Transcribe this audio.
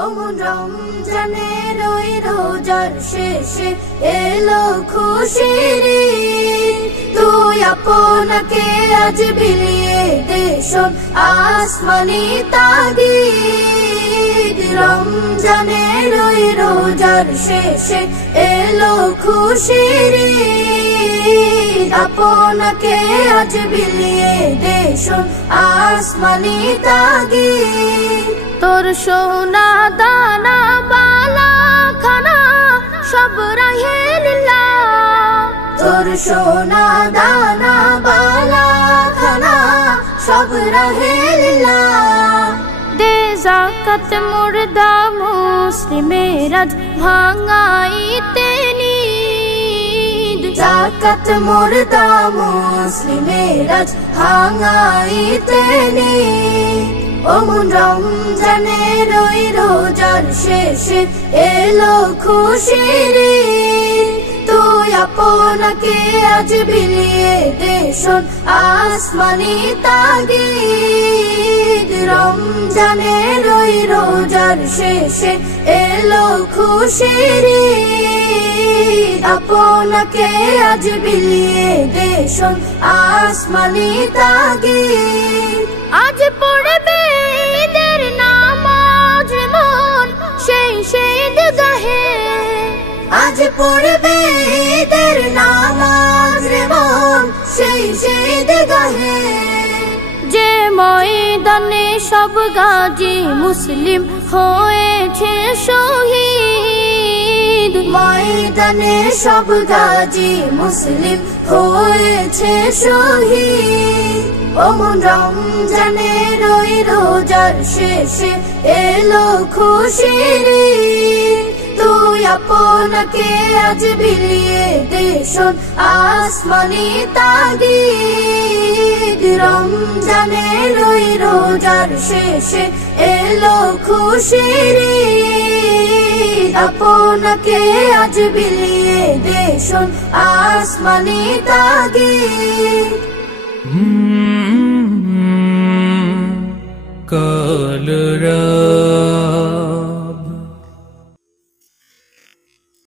অমন রমজানের ওই রোজার শেষে এলো খুশির ঈদ, তুই আপনাকে আজ বিলিয়ে দে শোন আসমানি তাগিদ। রমজানের ওই রোজার শেষে এলো খুশির ঈদ, আপনাকে আজ বিলিয়ে দে শোন আসমানি তাগিদ। তোর সোনা দানা বালা খানা সব রাহে লিল্লাহ, তোর সোনা দানা বালা খানা সব রাহে লিল্লাহ। দে যাকাত মুর্দা মুসলিমের আজ ভাঙাইতে নিদ, যাকাত মুর্দা মুসলিমের আজ ভাঙাইতে নিদ। অমন রমজানের ওই রোজার শেষে এলো খুশির ঈদ, তুই আপনাকে আজ বিলিয়ে দে শোন আসমানি তাগিদ। রমজানের ওই রোজার শেষে এলো খুশির ঈদ, আপনাকে আজ বিলিয়ে দে শোন আসমানি তাগিদ। আজ পড়বে ঈদের নামাজ মন সেই ঈদগাহে, আজ পড়বে ঈদের নামাজ মন সেই ঈদগাহে। যে ময়দানে সব গাজী মুসলিম হয়েছে শহীদ, ময়দানে সব গাজী মুসলিম হয়েছে শহীদ। অমন রমজানের ওই রোজার শেষে এলো খুশির ঈদ, তুই আপনাকে আজ বিলিয়ে দে শোন আসমানি তাগিদ। রমজানের ওই রোজার শেষে এলো খুশির ঈদ, আপনাকে আজ বিলিয়ে দে শোন আসমানি তাগিদ। কাল